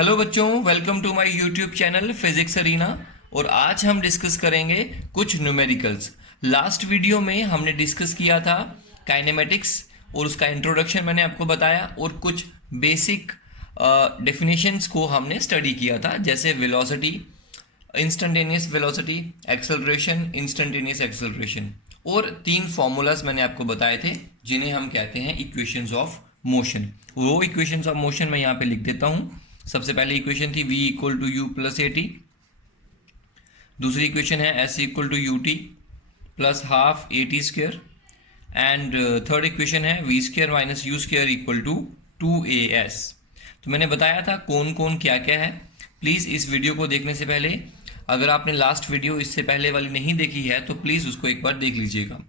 Hello बच्चों, welcome to my YouTube channel physics arena. और आज हम डिस्कस करेंगे कुछ न्यूमेरिकल्स। लास्ट वीडियो में हमने डिस्कस किया था काइनेमेटिक्स और उसका इंट्रोडक्शन मैंने आपको बताया, और कुछ बेसिक डेफिनेशंस को हमने स्टडी किया था, जैसे velocity, instantaneous velocity, acceleration, instantaneous acceleration, और 3 फॉर्मूलाज मैंने आपको बताए थे जिन्हें हम कहते हैं इक्वेशंस ऑफ मोशन। वो इक्वेशंस ऑफ मोशन मैं यहाँ पे लिख देता हूँ। सबसे पहले इक्वेशन थी v equal to you plus A t. दूसरी इक्वेशन है s equal to u t plus half a t square. And third equation है v square minus u square equal to 2as। तो मैंने बताया था कौन कौन क्या क्या है। प्लीज़ इस वीडियो को देखने से पहले, अगर आपने लास्ट वीडियो इससे पहले वाली नहीं देखी है तो प्लीज़ उसको एक बार देख लीजिएगा।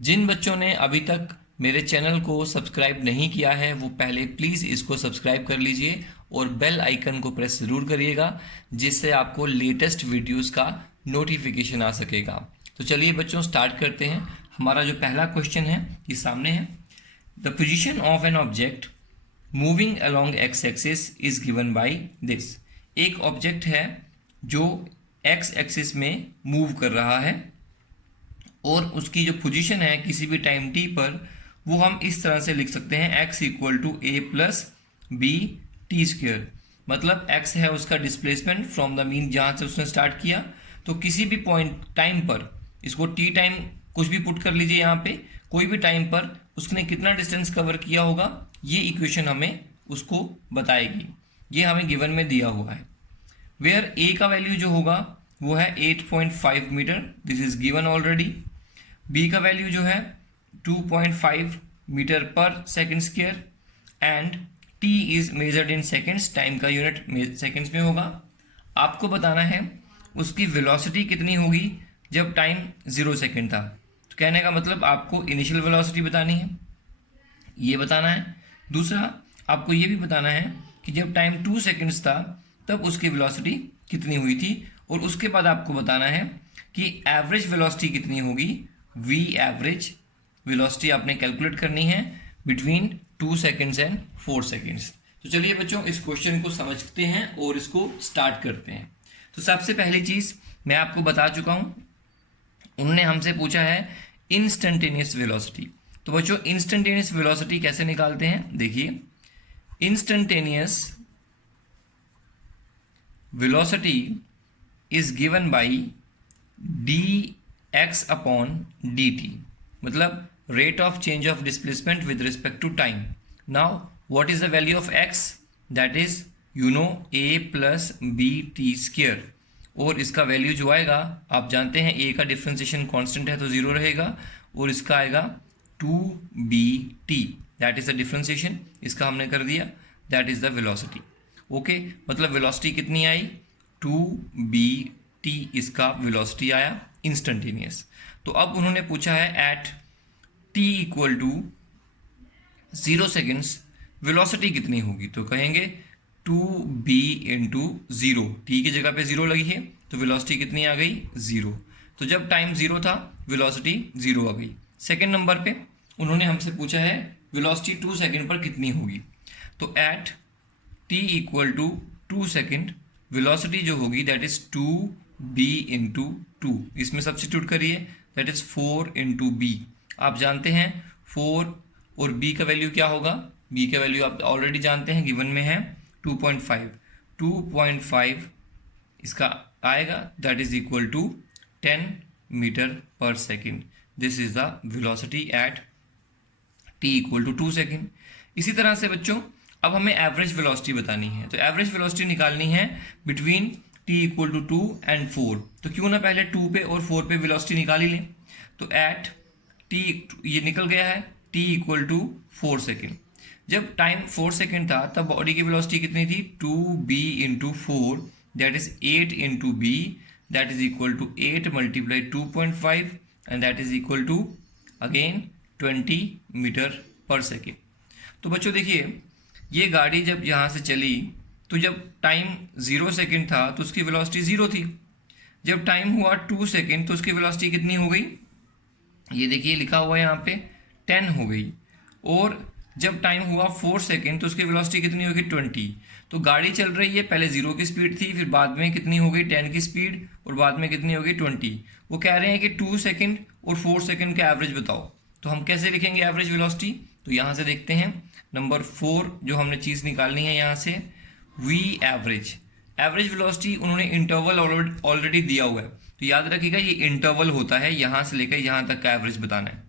जिन बच्चों ने अभी तक मेरे चैनल को सब्सक्राइब नहीं किया है वो पहले प्लीज़ इसको सब्सक्राइब कर लीजिए और बेल आइकन को प्रेस ज़रूर करिएगा, जिससे आपको लेटेस्ट वीडियोस का नोटिफिकेशन आ सकेगा। तो चलिए बच्चों, स्टार्ट करते हैं। हमारा जो पहला क्वेश्चन है ये सामने है। The position of an object moving along x axis is given by this. एक ऑब्जेक्ट है जो एक्स एक्सिस में मूव कर रहा है और उसकी जो पोजीशन है किसी भी टाइम टी पर, वो हम इस तरह से लिख सकते हैं x equal to a plus b t square. मतलब x है उसका डिस्प्लेसमेंट फ्रॉम द मीन, जहाँ से उसने स्टार्ट किया। तो किसी भी पॉइंट टाइम पर, इसको टी टाइम कुछ भी पुट कर लीजिए यहाँ पे, कोई भी टाइम पर उसने कितना डिस्टेंस कवर किया होगा, ये इक्वेशन हमें उसको बताएगी। ये हमें गिवन में दिया हुआ है। वेयर ए का वैल्यू जो होगा वो है 8.5 metre, this is given already. B का वैल्यू जो है 2.5 मीटर पर second square and t is measured in seconds, time का यूनिट सेकेंड्स में होगा। आपको बताना है उसकी वेलोसिटी कितनी होगी जब टाइम 0 सेकेंड था। तो कहने का मतलब आपको इनिशियल वेलोसिटी बतानी है, ये बताना है। दूसरा, आपको ये भी बताना है कि जब टाइम 2 सेकेंड्स था तब उसकी वेलोसिटी कितनी हुई थी, और उसके बाद आपको बताना है कि एवरेज वेलोसिटी कितनी होगी। वी एवरेज वेलोसिटी आपने कैलकुलेट करनी है बिटवीन 2 सेकेंड्स एंड 4 सेकेंड्स। तो चलिए बच्चों, इस क्वेश्चन को समझते हैं और इसको स्टार्ट करते हैं। तो सबसे पहली चीज़ मैं आपको बता चुका हूँ, उन्होंने हमसे पूछा है इंस्टेंटेनियस वेलोसिटी। तो बच्चों, इंस्टेंटेनियस वेलोसिटी कैसे निकालते हैं, देखिए। Instantaneous velocity is given by D x upon D T, मतलब rate of change of displacement with respect to time. Now what is the value of x? That is you know a plus b t square, और इसका value जो आएगा आप जानते हैं a का differentiation constant है तो 0 रहेगा, और इसका आएगा 2bt, that is the differentiation. इसका हमने कर दिया, that is the velocity. Okay, मतलब वेलोसिटी कितनी आई 2bt, इसका वेलोसिटी आया इंस्टेंटेनियस। तो अब उन्होंने पूछा है at t equal to 0 seconds velocity कितनी होगी। तो कहेंगे 2b इंटू 0, टी की जगह पे 0 लगी है तो वेलोसिटी कितनी आ गई 0। तो जब टाइम 0 था वेलोसिटी 0 आ गई। सेकेंड नंबर पे उन्होंने हमसे पूछा है वेलोसिटी 2 सेकेंड पर कितनी होगी। तो at t equal to 2 second velocity जो होगी दैट इज 2b इंटू 2, इसमें सब्सटीट्यूट करिए, दैट इज 4 इंटू बी। आप जानते हैं 4 और b का वैल्यू क्या होगा, b का वैल्यू आप ऑलरेडी जानते हैं, गिवन में है 2.5 इसका आएगा, that is equal to 10 metre पर second. This is the velocity at t equal to 2 second. इसी तरह से बच्चों अब हमें एवरेज वेलोसिटी बतानी है। तो एवरेज वेलोसिटी निकालनी है between t equal to 2 and 4। तो क्यों ना पहले 2 पे और 4 पे वेलोसिटी निकाल ही लें। तो एट t ये निकल गया है, t इक्वल टू 4 सेकेंड। जब टाइम 4 सेकेंड था तब बॉडी की वेलोसिटी कितनी थी 2b into 4, that is 8 into b, that is equal to 8 multiply 2.5 and that is equal to again 20 metre पर सेकेंड। तो बच्चों देखिए, ये गाड़ी जब यहाँ से चली तो जब टाइम 0 सेकेंड था तो उसकी वेलोसिटी 0 थी। जब टाइम हुआ 2 सेकेंड तो उसकी वेलोसिटी कितनी हो गई, ये देखिए लिखा हुआ है यहाँ पे 10 हो गई। और जब टाइम हुआ 4 सेकेंड तो उसकी वेलोसिटी कितनी होगी 20। तो गाड़ी चल रही है, पहले 0 की स्पीड थी, फिर बाद में कितनी हो गई 10 की स्पीड, और बाद में कितनी होगी 20। वो कह रहे हैं कि 2 सेकेंड और 4 सेकेंड का एवरेज बताओ। तो हम कैसे लिखेंगे एवरेज वेलोसिटी? तो यहाँ से देखते हैं, नंबर 4 जो हमने चीज़ निकालनी है यहाँ से, वी एवरेज। एवरेज वेलोसिटी उन्होंने इंटरवल ऑलरेडी दिया हुआ है, तो याद रखिएगा ये इंटरवल होता है, यहाँ से लेकर यहाँ तक का एवरेज बताना है।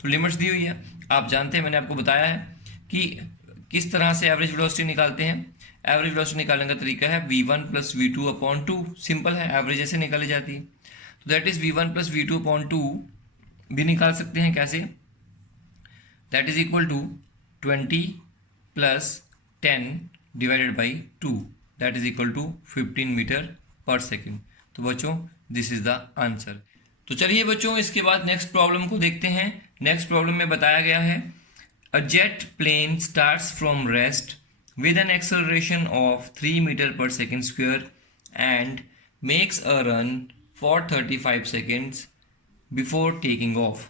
तो लिमिट्स दी हुई है, आप जानते हैं, मैंने आपको बताया है कि किस तरह से एवरेज वेलोसिटी निकालते हैं। एवरेज वेलोसिटी निकालने का तरीका है v1 plus v2 upon 2। Simple है, एवरेज ऐसे निकाली जाती है। तो that is v1 plus v2 upon 2 भी निकाल सकते हैं। कैसे? दैट इज इक्वल टू 20 प्लस 10 divided by 2, that is equal to 15 metre पर सेकेंड। तो बच्चों दिस इज द आंसर। तो चलिए बच्चों इसके बाद नेक्स्ट प्रॉब्लम को देखते हैं। नेक्स्ट प्रॉब्लम में बताया गया है, a jet plane starts from rest with an acceleration of 3 meter per second square and makes a run for 35 seconds before taking off.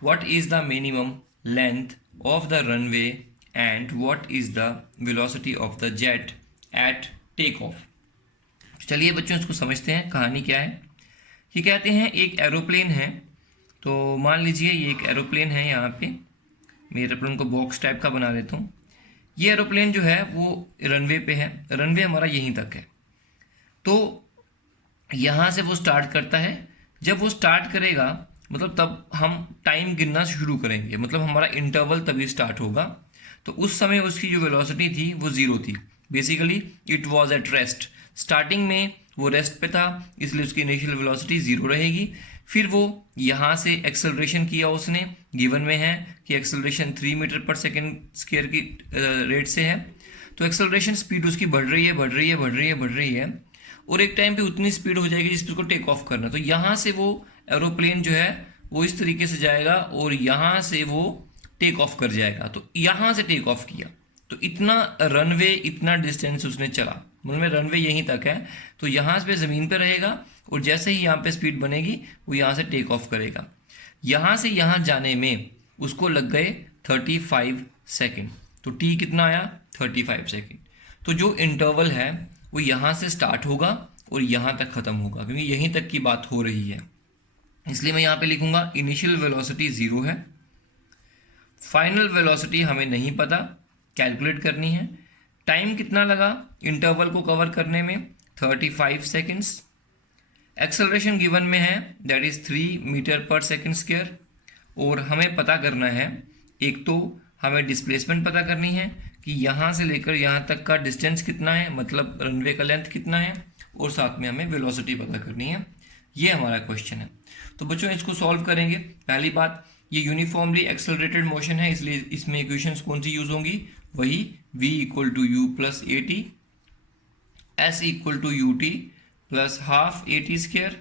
What is the minimum length of the runway and what is the velocity of the jet at takeoff? चलिए बच्चों इसको समझते हैं, कहानी क्या है। ये कहते हैं एक एरोप्लेन है, तो मान लीजिए ये एक एरोप्लेन है। यहाँ पे मैं एरोप्लेन को बॉक्स टाइप का बना लेता हूँ। ये एरोप्लेन जो है वो रनवे पे है, रनवे हमारा यहीं तक है। तो यहाँ से वो स्टार्ट करता है। जब वो स्टार्ट करेगा मतलब तब हम टाइम गिनना शुरू करेंगे, मतलब हमारा इंटरवल तभी स्टार्ट होगा। तो उस समय उसकी जो वेलोसिटी थी वो 0 थी। Basically it was at rest. Starting में वो रेस्ट पे था, इसलिए उसकी इनिशियल वेलोसिटी 0 रहेगी। फिर वो यहाँ से एक्सेलरेशन किया उसने, गिवन में है कि एक्सेलरेशन 3 मीटर पर सेकेंड स्क्वायर की रेट से है। तो एक्सेलरेशन स्पीड उसकी बढ़ रही है, बढ़ रही है, बढ़ रही है, बढ़ रही है, और एक टाइम पे उतनी स्पीड हो जाएगी जिस पर उसको टेक ऑफ करना। तो यहाँ से वो एरोप्लेन जो है वो इस तरीके से जाएगा और यहाँ से वो टेक ऑफ कर जाएगा। तो यहाँ से टेक ऑफ किया तो इतना रनवे, इतना डिस्टेंस उसने चला, मतलब में रनवे यहीं तक है। तो यहाँ पे ज़मीन पे रहेगा और जैसे ही यहाँ पे स्पीड बनेगी वो यहाँ से टेक ऑफ करेगा। यहाँ से यहाँ जाने में उसको लग गए 35 सेकेंड। तो टी कितना आया? 35 सेकेंड। तो जो इंटरवल है वो यहाँ से स्टार्ट होगा और यहाँ तक ख़त्म होगा, क्योंकि यहीं तक की बात हो रही है। इसलिए मैं यहाँ पे लिखूँगा इनिशियल वेलोसिटी 0 है, फाइनल वेलोसिटी हमें नहीं पता, कैलकुलेट करनी है। टाइम कितना लगा इंटरवल को कवर करने में? 35 सेकेंड्स। एक्सेलरेशन गिवन में है, दैट इज़ 3 मीटर पर सेकेंड स्क्वायर। और हमें पता करना है, एक तो हमें डिस्प्लेसमेंट पता करनी है कि यहाँ से लेकर यहाँ तक का डिस्टेंस कितना है, मतलब रनवे का लेंथ कितना है, और साथ में हमें वेलोसिटी पता करनी है। ये हमारा क्वेश्चन है। तो बच्चों इसको सॉल्व करेंगे। पहली बात, ये यूनिफॉर्मली एक्सेलरेटेड मोशन है, इसलिए इसमें इक्वेशंस कौन सी यूज होंगी? वही v equal to you plus A t, s equal to u t plus half a t square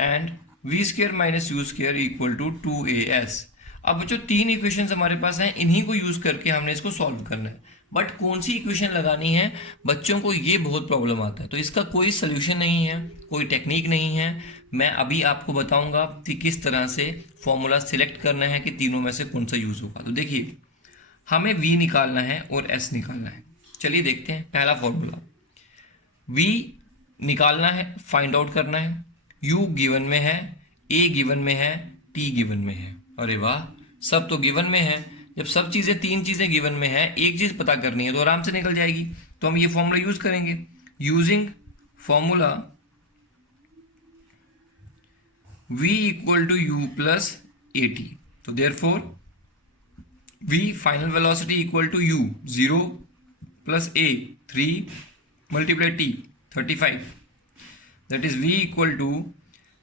and v square minus u square equal to 2as। अब बच्चों 3 equations हमारे पास हैं, इन्हीं को यूज करके हमने इसको सॉल्व करना है। बट कौन सी इक्वेशन लगानी है, बच्चों को ये बहुत प्रॉब्लम आता है। तो इसका कोई सोल्यूशन नहीं है, कोई टेक्निक नहीं है। मैं अभी आपको बताऊंगा कि किस तरह से फॉर्मूला सिलेक्ट करना है कि तीनों में से कौन सा यूज होगा। तो देखिए हमें v निकालना है और s निकालना है। चलिए देखते हैं। पहला फॉर्मूला, v निकालना है, फाइंड आउट करना है। u गिवन में है, a गिवन में है, t गिवन में है। अरे वाह, सब तो गिवन में है। जब सब चीज़ें, 3 चीज़ें गिवन में है, एक चीज़ पता करनी है तो आराम से निकल जाएगी। तो हम ये फॉर्मूला यूज करेंगे। Using formula v equal to you plus A T. तो therefore v final velocity equal to u 0 plus a 3 multiply t 35, that is v equal to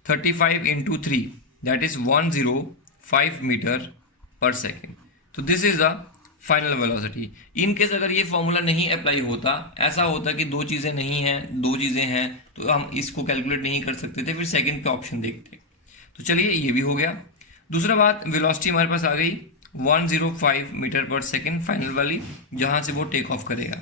35 into 3, that is 105 metre पर second. तो this is the final velocity. In case अगर ये formula नहीं apply होता, ऐसा होता कि 2 चीज़ें नहीं हैं, 2 चीज़ें हैं, तो हम इसको कैलकुलेट नहीं कर सकते थे, फिर सेकंड पे ऑप्शन देखते। तो चलिए ये भी हो गया। दूसरा बात, वेलोसिटी हमारे पास आ गई 105 मीटर पर सेकेंड फाइनल वाली, जहाँ से वो टेक ऑफ करेगा।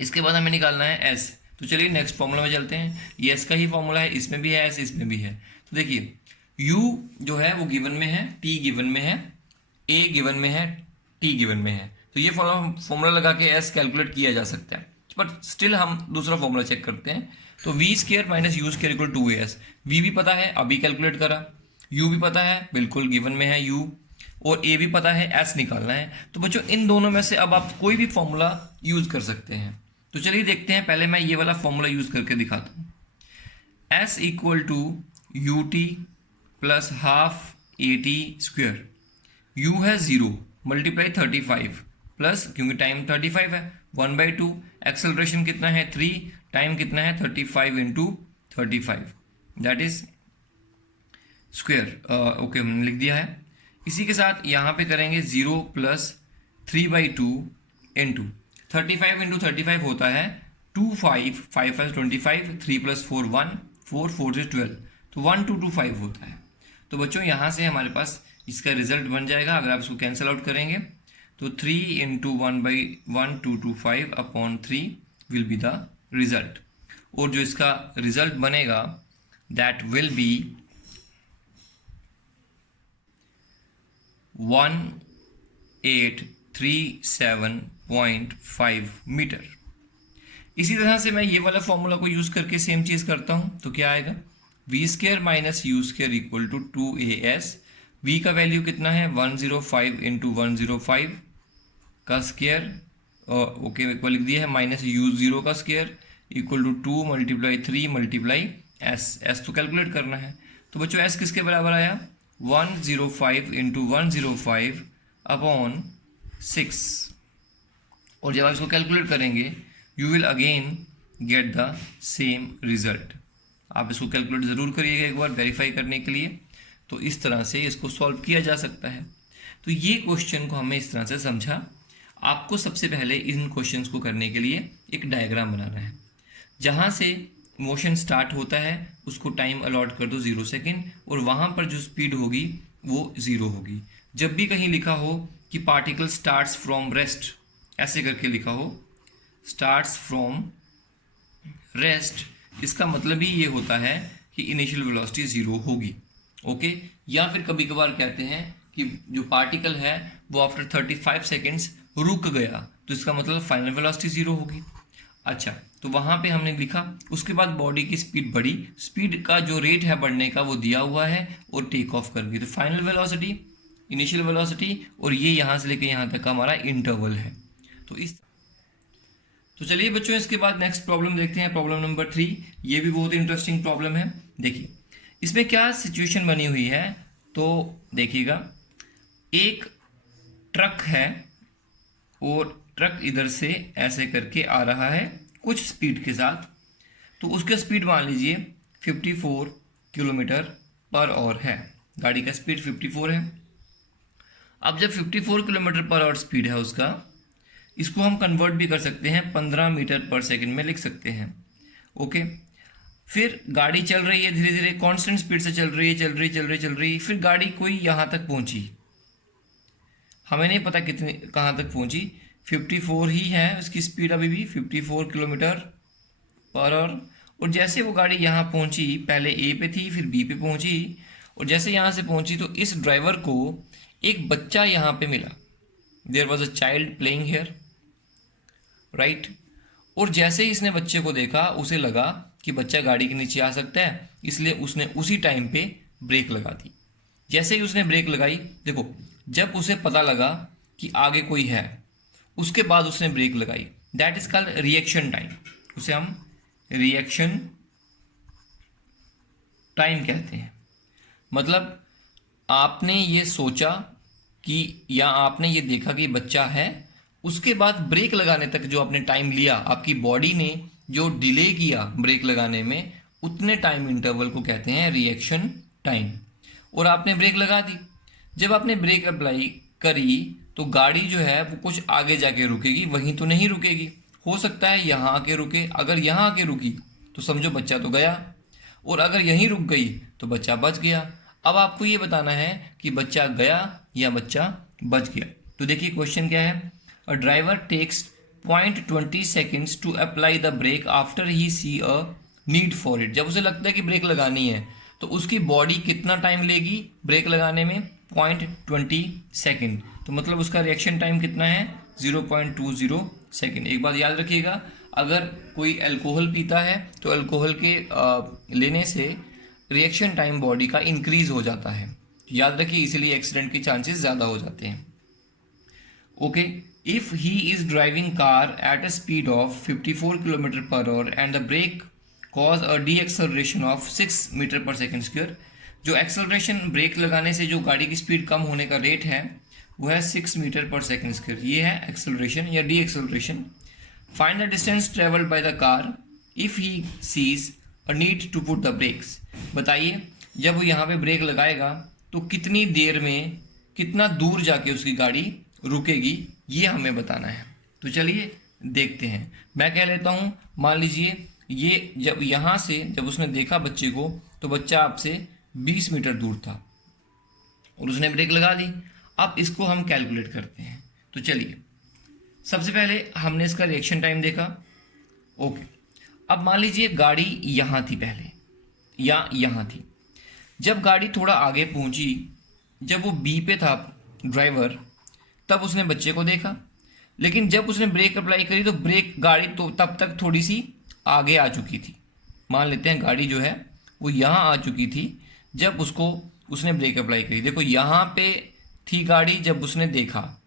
इसके बाद हमें निकालना है s। तो चलिए नेक्स्ट फॉर्मूला में चलते हैं। ये s का ही फॉर्मूला है, इसमें भी है s, इसमें भी है। तो देखिए u जो है वो गिवन में है, t गिवन में है, a गिवन में है, t गिवन में है। तो ये फॉर्मूला लगा के एस कैलकुलेट किया जा सकता है, बट स्टिल हम दूसरा फॉर्मूला चेक करते हैं। तो v square minus u square equal to s. V भी पता है, अभी कैलकुलेट करा। यू भी पता है, बिल्कुल गिवन में है यू। और ए भी पता है, एस निकालना है। तो बच्चों इन दोनों में से अब आप कोई भी फॉर्मूला यूज कर सकते हैं। तो चलिए देखते हैं, पहले मैं ये वाला फॉर्मूला यूज करके दिखाता हूँ। S equal to u t plus half a t square. U है 0 मल्टीप्लाई 35 प्लस, क्योंकि टाइम 35 है, 1/2। एक्सेलरेशन कितना है 3, टाइम कितना है 35 into 35, that is square. Okay, हमने लिख दिया है। इसी के साथ यहाँ पे करेंगे 0 प्लस 3/2 इंटू 35 इंटू 35 होता है 25, 5 5 25, 3 प्लस 4 1, 4 4 से 12, तो 1225 होता है। तो बच्चों यहाँ से हमारे पास इसका रिजल्ट बन जाएगा। अगर आप इसको कैंसिल आउट करेंगे तो 3 into 1/1225 upon 3 will be the result. और जो इसका रिजल्ट बनेगा दैट विल बी 1837.5 मीटर। इसी तरह से मैं ये वाला फॉर्मूला को यूज करके सेम चीज करता हूं, तो क्या आएगा, v square minus u square equal to 2as। V का वैल्यू कितना है 105 इंटू 105 का स्केयर, ओके इक्वल लिख दिया है, माइनस यू 0 का square equal to 2 multiply 3 multiply s तो कैलकुलेट करना है। तो बच्चों एस किसके बराबर आया, 105 इंटू 105 अपॉन 6। और जब आप इसको कैलकुलेट करेंगे you will again get the same result. आप इसको कैलकुलेट ज़रूर करिएगा एक बार वेरीफाई करने के लिए। तो इस तरह से इसको सॉल्व किया जा सकता है। तो ये क्वेश्चन को हमें इस तरह से समझा। आपको सबसे पहले इन क्वेश्चंस को करने के लिए एक डायग्राम बनाना है। जहाँ से मोशन स्टार्ट होता है उसको टाइम अलॉट कर दो 0 सेकेंड, और वहाँ पर जो स्पीड होगी वो 0 होगी। जब भी कहीं लिखा हो कि पार्टिकल स्टार्ट्स फ्रॉम रेस्ट, ऐसे करके लिखा हो स्टार्ट्स फ्रॉम रेस्ट, इसका मतलब ही ये होता है कि इनिशियल वेलोसिटी 0 होगी। ओके, या फिर कभी कभार कहते हैं कि जो पार्टिकल है वो आफ्टर 35 सेकेंड्स रुक गया, तो इसका मतलब फाइनल वेलोसिटी 0 होगी। अच्छा, तो वहाँ पे हमने लिखा, उसके बाद बॉडी की स्पीड बढ़ी, स्पीड का जो रेट है बढ़ने का वो दिया हुआ है और टेक ऑफ कर गई। तो फाइनल वेलोसिटी, इनिशियल वेलोसिटी, और ये यहाँ से लेकर यहाँ तक का हमारा इंटरवल है। तो चलिए बच्चों इसके बाद नेक्स्ट प्रॉब्लम देखते हैं, प्रॉब्लम नंबर 3। ये भी बहुत इंटरेस्टिंग प्रॉब्लम है। देखिए इसमें क्या सिचुएशन बनी हुई है, तो देखिएगा एक ट्रक है और ट्रक इधर से ऐसे करके आ रहा है कुछ स्पीड के साथ। तो उसका स्पीड मान लीजिए 54 किलोमीटर पर आवर है, गाड़ी का स्पीड 54 है। अब जब 54 किलोमीटर पर आवर स्पीड है उसका, इसको हम कन्वर्ट भी कर सकते हैं 15 मीटर पर सेकंड में लिख सकते हैं। ओके, फिर गाड़ी चल रही है धीरे धीरे, कांस्टेंट स्पीड से चल रही है, फिर गाड़ी कोई यहाँ तक पहुंची, हमें नहीं पता कितनी कहाँ तक पहुंची, 54 ही है उसकी स्पीड अभी भी, 54 किलोमीटर पर आवर। और जैसे वो गाड़ी यहाँ पहुंची, पहले ए पे थी फिर बी पे पहुंची, और जैसे यहाँ से पहुंची तो इस ड्राइवर को एक बच्चा यहाँ पे मिला, there was a child playing here, right. और जैसे ही इसने बच्चे को देखा उसे लगा कि बच्चा गाड़ी के नीचे आ सकता है, इसलिए उसने उसी टाइम पे ब्रेक लगा दी। जैसे ही उसने ब्रेक लगाई, देखो जब उसे पता लगा कि आगे कोई है, उसके बाद उसने ब्रेक लगाई, that is called reaction time. उसे हम रिएक्शन टाइम कहते हैं। मतलब आपने ये सोचा कि, या आपने ये देखा कि बच्चा है, उसके बाद ब्रेक लगाने तक जो आपने टाइम लिया, आपकी बॉडी ने जो डिले किया ब्रेक लगाने में, उतने टाइम इंटरवल को कहते हैं रिएक्शन टाइम। और आपने ब्रेक लगा दी, जब आपने ब्रेक अप्लाई करी तो गाड़ी जो है वो कुछ आगे जाके रुकेगी, वहीं तो नहीं रुकेगी। हो सकता है यहाँ आके रुके, अगर यहाँ आके रुकी तो समझो बच्चा तो गया, और अगर यहीं रुक गई तो बच्चा बच गया। अब आपको ये बताना है कि बच्चा गया या बच्चा बच गया। तो देखिए क्वेश्चन क्या है, a driver takes 0.20 seconds to apply the brake after he see a need for it. जब उसे लगता है कि ब्रेक लगानी है तो उसकी बॉडी कितना टाइम लेगी ब्रेक लगाने में, 0.20 सेकेंड। तो मतलब उसका रिएक्शन टाइम कितना है 0.20 सेकेंड। एक बात याद रखिएगा, अगर कोई अल्कोहल पीता है तो अल्कोहल के लेने से रिएक्शन टाइम बॉडी का इंक्रीज हो जाता है, याद रखिए, इसीलिए एक्सीडेंट के चांसेस ज़्यादा हो जाते हैं। Okay, if he is driving car at a speed of 54 kilometre per hour and the brake cause a deceleration of 6 metre पर सेकेंड स्क्वायर। जो एक्सलरेशन ब्रेक लगाने से जो गाड़ी की स्पीड कम होने का रेट है वो है 6 मीटर पर सेकेंड स्क्वायर, ये है एक्सलरेशन या deceleration. Find the distance travelled by the car if he sees a need to put the brakes. बताइए जब वो यहाँ पे ब्रेक लगाएगा तो कितनी देर में, कितना दूर जाके उसकी गाड़ी रुकेगी, ये हमें बताना है। तो चलिए देखते हैं। मैं कह लेता हूँ, मान लीजिए ये जब यहाँ से जब उसने देखा बच्चे को तो बच्चा आपसे 20 मीटर दूर था और उसने ब्रेक लगा दी। अब इसको हम कैलकुलेट करते हैं। तो चलिए सबसे पहले हमने इसका रिएक्शन टाइम देखा। ओके, अब मान लीजिए गाड़ी यहाँ थी पहले या यहाँ थी। जब गाड़ी थोड़ा आगे पहुँची, जब वो बी पे था ड्राइवर, तब उसने बच्चे को देखा, लेकिन जब उसने ब्रेक अप्लाई करी तो ब्रेक गाड़ी तो तब तक थोड़ी सी आगे आ चुकी थी। मान लेते हैं गाड़ी जो है वो यहाँ आ चुकी थी जब उसने ब्रेक अप्लाई करी। देखो यहाँ पे थी गाड़ी जब उसने देखा,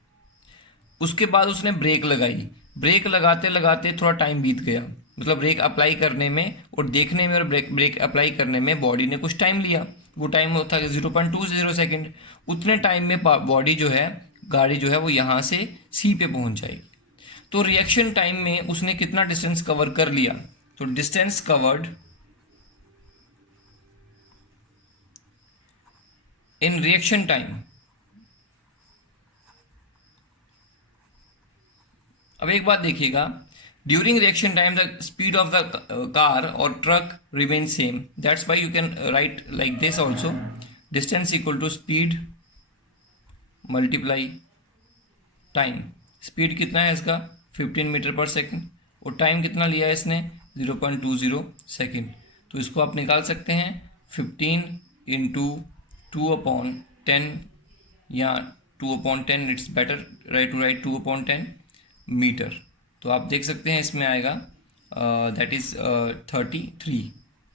उसके बाद उसने ब्रेक लगाई। ब्रेक लगाते लगाते थोड़ा टाइम बीत गया, मतलब ब्रेक अप्लाई करने में और देखने में और ब्रेक अप्लाई करने में बॉडी ने कुछ टाइम लिया। वो टाइम होता है 0.20 सेकेंड। उतने टाइम में बॉडी जो है, गाड़ी जो है वो यहाँ से सी पे पहुँच जाएगी। तो रिएक्शन टाइम में उसने कितना डिस्टेंस कवर कर लिया? तो distance covered in reaction time. अब एक बात देखिएगा, during reaction time the speed of the car और truck remain same, that's why you can write like this also, distance equal to speed multiply time. Speed कितना है इसका 15 metre पर second और टाइम कितना लिया है इसने 0.20 सेकेंड। तो इसको आप निकाल सकते हैं 15 इंटू 2/10 या 2/10, it's better right to write 2/10 metre. तो आप देख सकते हैं इसमें आएगा दैट इज़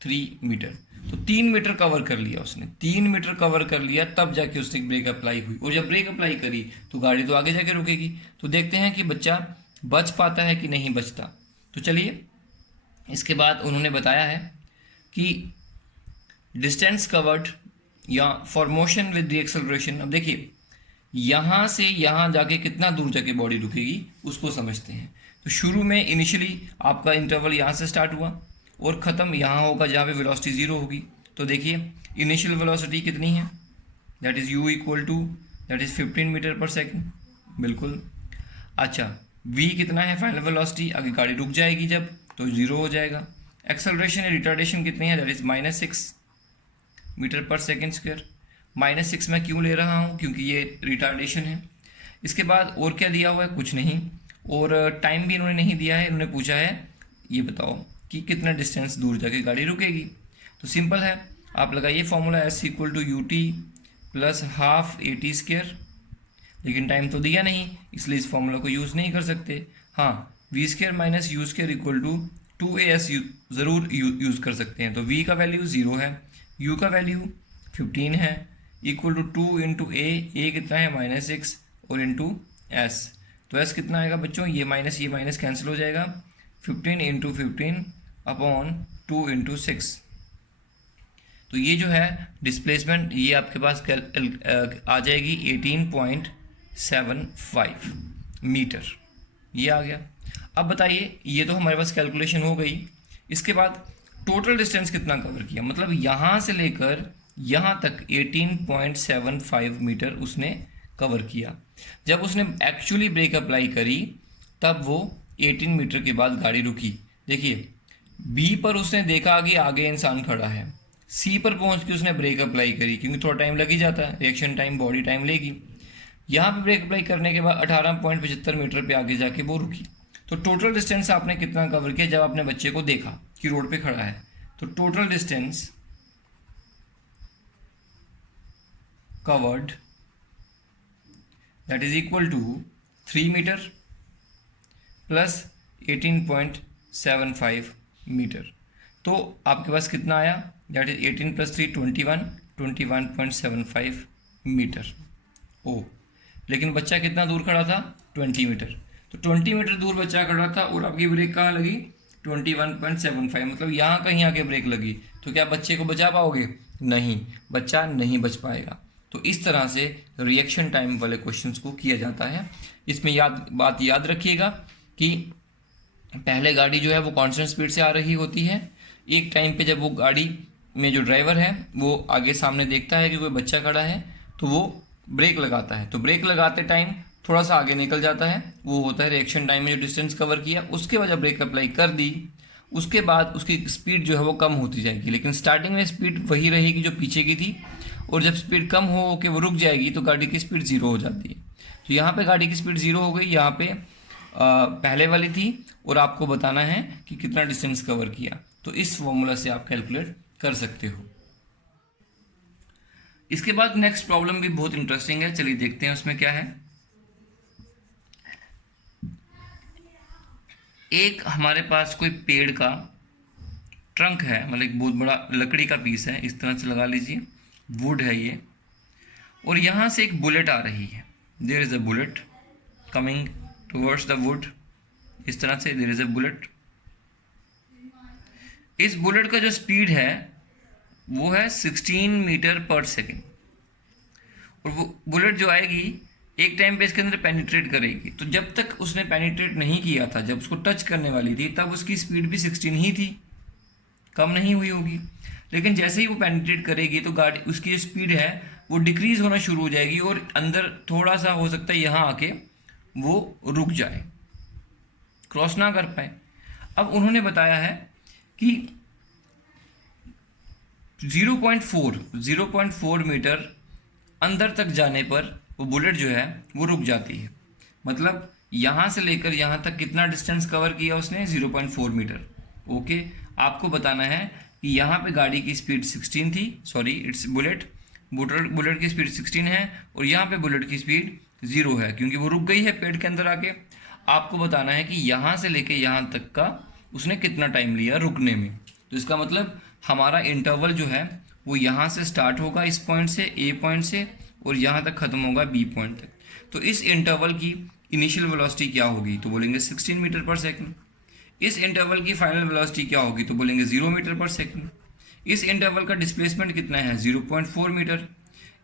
3 मीटर। तो 3 मीटर कवर कर लिया उसने, 3 मीटर कवर कर लिया, तब जाके उसने ब्रेक अप्लाई हुई। और जब ब्रेक अप्लाई करी तो गाड़ी तो आगे जाके रुकेगी। तो देखते हैं कि बच्चा बच पाता है कि नहीं बचता। तो चलिए, इसके बाद उन्होंने बताया है कि डिस्टेंस कवर्ड या for motion with the acceleration. अब देखिए यहाँ से यहाँ जाके कितना दूर जाके बॉडी रुकेगी उसको समझते हैं। तो शुरू में इनिशियली आपका इंटरवल यहाँ से स्टार्ट हुआ और ख़त्म यहाँ होगा जहाँ पे वेलोसिटी 0 होगी। तो देखिए इनिशियल वेलोसिटी कितनी है, that is u equal to that is 15 metre पर सेकेंड, बिल्कुल। अच्छा, v कितना है फाइनल वेलोसिटी, आगे गाड़ी रुक जाएगी जब तो 0 हो जाएगा। एक्सेलरेशन या रिटार्डेशन कितनी है, दैट इज़ -6 मीटर पर सेकेंड स्क्वायर। -6 मैं क्यों ले रहा हूँ, क्योंकि ये रिटार्डेशन है। इसके बाद और क्या दिया हुआ है, कुछ नहीं, और टाइम भी इन्होंने नहीं दिया है। इन्होंने पूछा है ये बताओ कि कितना डिस्टेंस दूर जाके गाड़ी रुकेगी। तो सिंपल है, आप लगाइए formula S equal to ut plus half AT²। लेकिन टाइम तो दिया नहीं, इसलिए इस फॉर्मूला को यूज़ नहीं कर सकते। हाँ, v² minus u² equal to 2as ज़रूर यूज़ कर सकते हैं। तो v का वैल्यू 0 है, u का वैल्यू 15 है, इक्वल टू 2 इंटू a कितना है -6 और इंटू s। तो s कितना आएगा बच्चों, ये माइनस कैंसिल हो जाएगा, 15 इंटू 15 अपॉन 2 इंटू 6। तो ये जो है डिस्प्लेसमेंट ये आपके पास आ जाएगी 18.75 मीटर, ये आ गया। अब बताइए, ये तो हमारे पास कैलकुलेशन हो गई। इसके बाद टोटल डिस्टेंस कितना कवर किया, मतलब यहाँ से लेकर यहाँ तक 18.75 मीटर उसने कवर किया। जब उसने एक्चुअली ब्रेक अप्लाई करी तब वो 18 मीटर के बाद गाड़ी रुकी। देखिए बी पर उसने देखा कि आगे इंसान खड़ा है, सी पर पहुंच के उसने ब्रेक अप्लाई करी, क्योंकि थोड़ा टाइम लग ही जाता है, रिएक्शन टाइम बॉडी टाइम लेगी। यहाँ पे ब्रेक अप्लाई करने के बाद 18.75 मीटर पे आगे जाके वो रुकी। तो टोटल डिस्टेंस आपने कितना कवर किया जब आपने बच्चे को देखा कि रोड पे खड़ा है? तो total distance covered that is equal to 3 metre plus 18.75 metre. तो आपके पास कितना आया, दैट इज 18 + 3 21, 21.75 मीटर। ओ, लेकिन बच्चा कितना दूर खड़ा था, 20 मीटर। तो 20 मीटर दूर बच्चा खड़ा था और आपकी ब्रेक कहाँ लगी, 21.75, मतलब यहाँ कहीं आके ब्रेक लगी। तो क्या बच्चे को बचा पाओगे, नहीं, बच्चा नहीं बच पाएगा। तो इस तरह से रिएक्शन टाइम वाले क्वेश्चंस को किया जाता है। इसमें बात याद रखिएगा कि पहले गाड़ी जो है वो कांस्टेंट स्पीड से आ रही होती है। एक टाइम पे जब वो गाड़ी में जो ड्राइवर है वो आगे सामने देखता है कि कोई बच्चा खड़ा है तो वो ब्रेक लगाता है। तो ब्रेक लगाते टाइम थोड़ा सा आगे निकल जाता है, वो होता है रिएक्शन टाइम में जो डिस्टेंस कवर किया। उसके बाद जब ब्रेक अप्लाई कर दी उसके बाद उसकी स्पीड जो है वो कम होती जाएगी, लेकिन स्टार्टिंग में स्पीड वही रहेगी जो पीछे की थी। और जब स्पीड कम हो के वो रुक जाएगी तो गाड़ी की स्पीड ज़ीरो हो जाती है। तो यहाँ पे गाड़ी की स्पीड ज़ीरो हो गई, यहाँ पे पहले वाली थी, और आपको बताना है कि कितना डिस्टेंस कवर किया। तो इस फॉर्मूला से आप कैलकुलेट कर सकते हो। इसके बाद नेक्स्ट प्रॉब्लम भी बहुत इंटरेस्टिंग है, चलिए देखते हैं उसमें क्या है। एक हमारे पास कोई पेड़ का ट्रंक है, मतलब एक बहुत बड़ा लकड़ी का पीस है, इस तरह से लगा लीजिए, वुड है ये, और यहाँ से एक बुलेट आ रही है। There is a bullet coming towards the wood, इस तरह से देयर इज अ बुलेट। इस बुलेट का जो स्पीड है वो है 16 मीटर पर सेकेंड, और वो बुलेट जो आएगी एक टाइम पे इसके अंदर पेनिट्रेट करेगी। तो जब तक उसने पेनिट्रेट नहीं किया था, जब उसको टच करने वाली थी, तब उसकी स्पीड भी 16 ही थी, कम नहीं हुई होगी। लेकिन जैसे ही वो पेनिट्रेट करेगी तो गाड़ी उसकी जो स्पीड है वो डिक्रीज होना शुरू हो जाएगी, और अंदर थोड़ा सा हो सकता है यहाँ आके वो रुक जाए, क्रॉस ना कर पाए। अब उन्होंने बताया है कि 0.4 मीटर अंदर तक जाने पर वो बुलेट जो है वो रुक जाती है। मतलब यहाँ से लेकर यहाँ तक कितना डिस्टेंस कवर किया उसने, 0.4 मीटर। ओके, आपको बताना है कि यहाँ पे गाड़ी की स्पीड 16 थी, सॉरी इट्स बुलेट की स्पीड 16 है, और यहाँ पे बुलेट की स्पीड 0 है, क्योंकि वो रुक गई है पेड़ के अंदर आके। आपको बताना है कि यहाँ से लेके यहाँ तक का उसने कितना टाइम लिया रुकने में। तो इसका मतलब हमारा इंटरवल जो है वो यहाँ से स्टार्ट होगा इस पॉइंट से, ए पॉइंट से, और यहाँ तक खत्म होगा बी पॉइंट तक। तो इस इंटरवल की इनिशियल वेलोसिटी क्या होगी, तो बोलेंगे 16 मीटर पर सेकंड। इस इंटरवल की फाइनल वेलोसिटी क्या होगी, तो बोलेंगे 0 मीटर पर सेकंड। इस इंटरवल का डिस्प्लेसमेंट कितना है, 0.4 मीटर।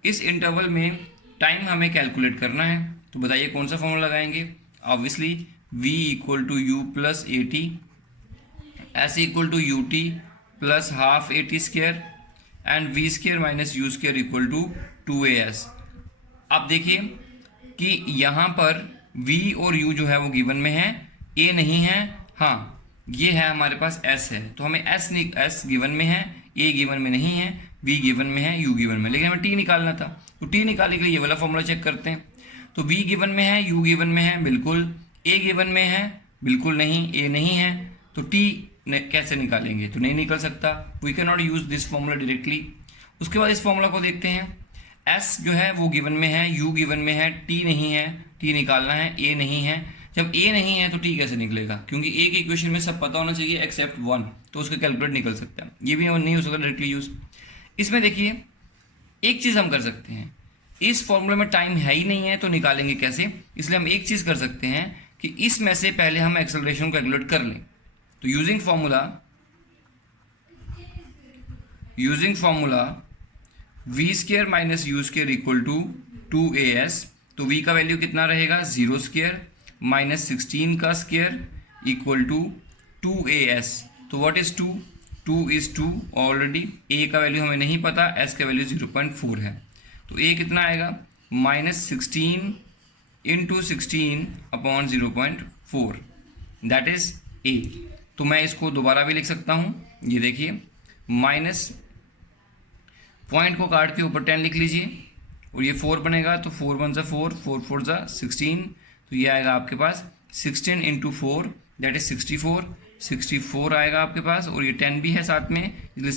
इस इंटरवल में टाइम हमें कैलकुलेट करना है, तो बताइए कौन सा फॉर्मूला लगाएंगे। Obviously v = u + at, s = ut + ½ at² and v² - u² = 2as। अब देखिए कि यहाँ पर v और u जो है वो गिवन में है, a नहीं है, हाँ ये है हमारे पास s है, तो हमें s गिवन में है, a गिवन में नहीं है, v गिवन में है, u गिवन में, लेकिन हमें t निकालना था। तो t निकालने के लिए ये वाला फॉर्मूला चेक करते हैं। तो v गिवन में है, u गिवन में है, बिल्कुल। a गिवन में है, बिल्कुल नहीं, a नहीं है। तो t कैसे निकालेंगे, तो नहीं निकल सकता। We can not use this formula directly. उसके बाद इस फॉर्मूला को देखते हैं। s जो है वो गिवन में है, u गिवन में है, t नहीं है, t निकालना है, a नहीं है। जब a नहीं है तो t कैसे निकलेगा, क्योंकि a की इक्वेशन में सब पता होना चाहिए एक्सेप्ट 1, तो उसका कैलकुलेट निकल सकता है। ये भी नहीं हो सकता डायरेक्टली यूज। इसमें देखिए एक चीज़ हम कर सकते हैं, इस फॉर्मूले में टाइम है ही नहीं है तो निकालेंगे कैसे। इसलिए हम एक चीज़ कर सकते हैं कि इसमें से पहले हम एक्सेलरेशन को कैलकुलेट कर लें। तो using formula v² - u² = 2as। तो v का वैल्यू कितना रहेगा, 0² - 16 का स्क्वायर = 2as। तो what is 2, 2 is 2 already. a का वैल्यू हमें नहीं पता, s का वैल्यू 0.4 है। तो a कितना आएगा, -16 × 16 / 0.4, दैट इज a। तो मैं इसको दोबारा भी लिख सकता हूँ, ये देखिए, माइनस पॉइंट को काट के ऊपर 10 लिख लीजिए, और ये 4 बनेगा, तो 4 1 = 4, 4 4 = 16। तो ये आएगा आपके पास 16 × 4, दैट इज 64, 64 आएगा आपके पास, और ये 10 भी है साथ में, इसलिए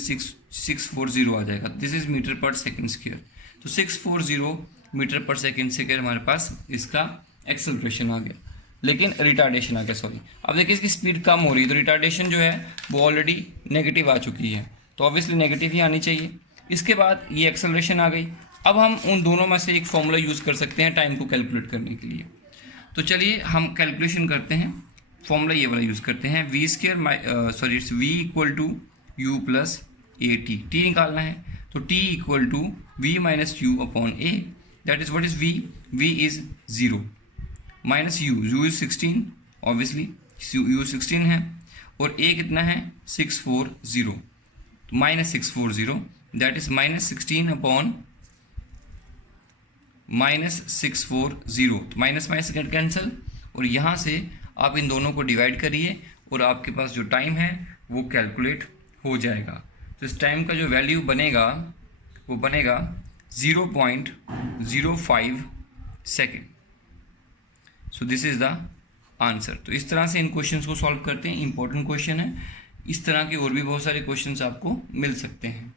640 आ जाएगा। दिस इज मीटर पर सेकेंड स्क्वायर। तो 640 मीटर पर सेकेंड स्क्वायर हमारे पास इसका एक्सेलरेशन आ गया। लेकिन रिटार्डेशन आ गया, सॉरी। अब देखिए इसकी स्पीड कम हो रही है, तो रिटार्डेशन जो है वो ऑलरेडी नेगेटिव आ चुकी है, तो ऑब्वियसली नेगेटिव ही आनी चाहिए। इसके बाद ये एक्सेलरेशन आ गई। अब हम उन दोनों में से एक फॉर्मूला यूज़ कर सकते हैं टाइम को कैलकुलेट करने के लिए। तो चलिए हम कैलकुलेशन करते हैं। फॉर्मूला ये वाला यूज़ करते हैं, v square sorry it's v equal to you plus A t. T निकालना है, तो t equal to v minus u upon a, that is what is v, v is 0 minus u, u is 16 obviously, u 16 है, और a कितना है 640, minus 640 that is minus 16 upon minus 640, तो minus minus get cancel, और यहाँ से आप इन दोनों को डिवाइड करिए और आपके पास जो टाइम है वो कैलकुलेट हो जाएगा। तो इस टाइम का जो वैल्यू बनेगा वो बनेगा 0.05 second. So this is the answer. तो इस तरह से इन क्वेश्चंस को सॉल्व करते हैं, इंपॉर्टेंट क्वेश्चन है। इस तरह के और भी बहुत सारे क्वेश्चंस आपको मिल सकते हैं।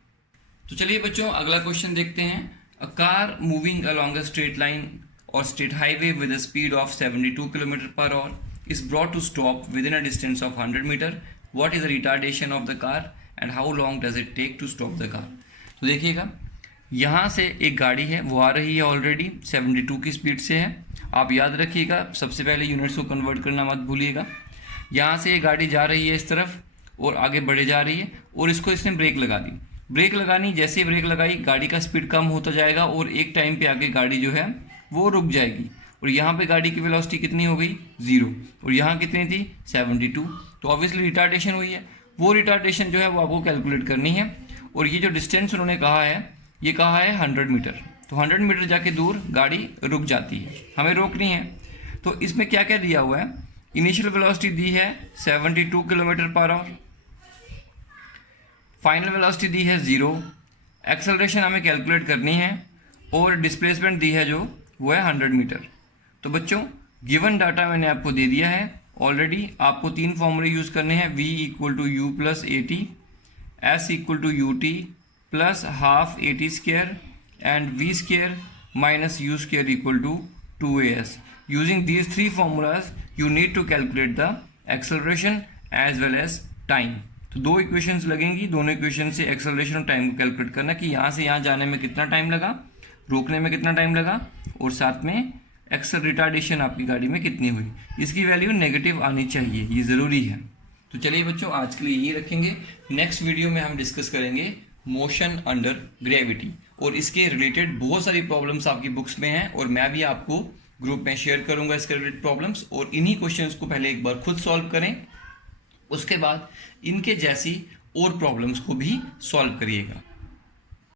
तो चलिए बच्चों अगला क्वेश्चन देखते हैं। A car moving along a straight line और state highway with a speed of 72 km/h is brought to stop within a distance of 100 meter. What is the retardation of the car and how long does it take to stop the car? तो देखिएगा यहाँ से एक गाड़ी है, वो आ रही है ऑलरेडी 72 की स्पीड से है। आप याद रखिएगा, सबसे पहले यूनिट्स को कन्वर्ट करना मत भूलिएगा। यहाँ से ये गाड़ी जा रही है इस तरफ और आगे बढ़े जा रही है, और इसको इसने ब्रेक लगा दी। ब्रेक लगानी, जैसे ही ब्रेक लगाई गाड़ी का स्पीड कम होता जाएगा और एक टाइम पे आके गाड़ी जो है वो रुक जाएगी, और यहाँ पे गाड़ी की वेलोसिटी कितनी हो गई 0, और यहाँ कितनी थी 72, तो ऑब्वियसली रिटार्डेशन हुई है। वो रिटार्डेशन जो है वो आपको कैलकुलेट करनी है, और ये जो डिस्टेंस उन्होंने कहा है ये कहा है 100 मीटर, तो 100 मीटर जाके दूर गाड़ी रुक जाती है, हमें रोकनी है। तो इसमें क्या क्या दिया हुआ है, इनिशियल वेलोसिटी दी है 72 km/h, फाइनल वेलोसिटी दी है 0, एक्सेलरेशन हमें कैलकुलेट करनी है, और डिस्प्लेसमेंट दी है जो वो है 100 मीटर। तो बच्चों गिवन डाटा मैंने आपको दे दिया है ऑलरेडी। आपको 3 फॉर्मूले यूज़ करने हैं, v equal to you plus A t, s equal to u t plus half a t square, and v square minus u square equal to 2as. Using these 3 formulas you need to calculate the acceleration as well as time. तो 2 equations लगेंगी, दोनों equation से acceleration और time को calculate करना कि यहाँ से यहाँ जाने में कितना टाइम लगा, रोकने में कितना टाइम लगा, और साथ में एक्सेल रिटार्डेशन आपकी गाड़ी में कितनी हुई। इसकी वैल्यू नेगेटिव आनी चाहिए, ये ज़रूरी है। तो चलिए बच्चों आज के लिए यही रखेंगे। नेक्स्ट वीडियो में हम डिस्कस करेंगे मोशन अंडर ग्रेविटी, और इसके रिलेटेड बहुत सारी प्रॉब्लम्स आपकी बुक्स में हैं, और मैं भी आपको ग्रुप में शेयर करूंगा इसके रिलेटेड प्रॉब्लम्स। और इन्हीं क्वेश्चंस को पहले एक बार खुद सॉल्व करें, उसके बाद इनके जैसी और प्रॉब्लम्स को भी सॉल्व करिएगा।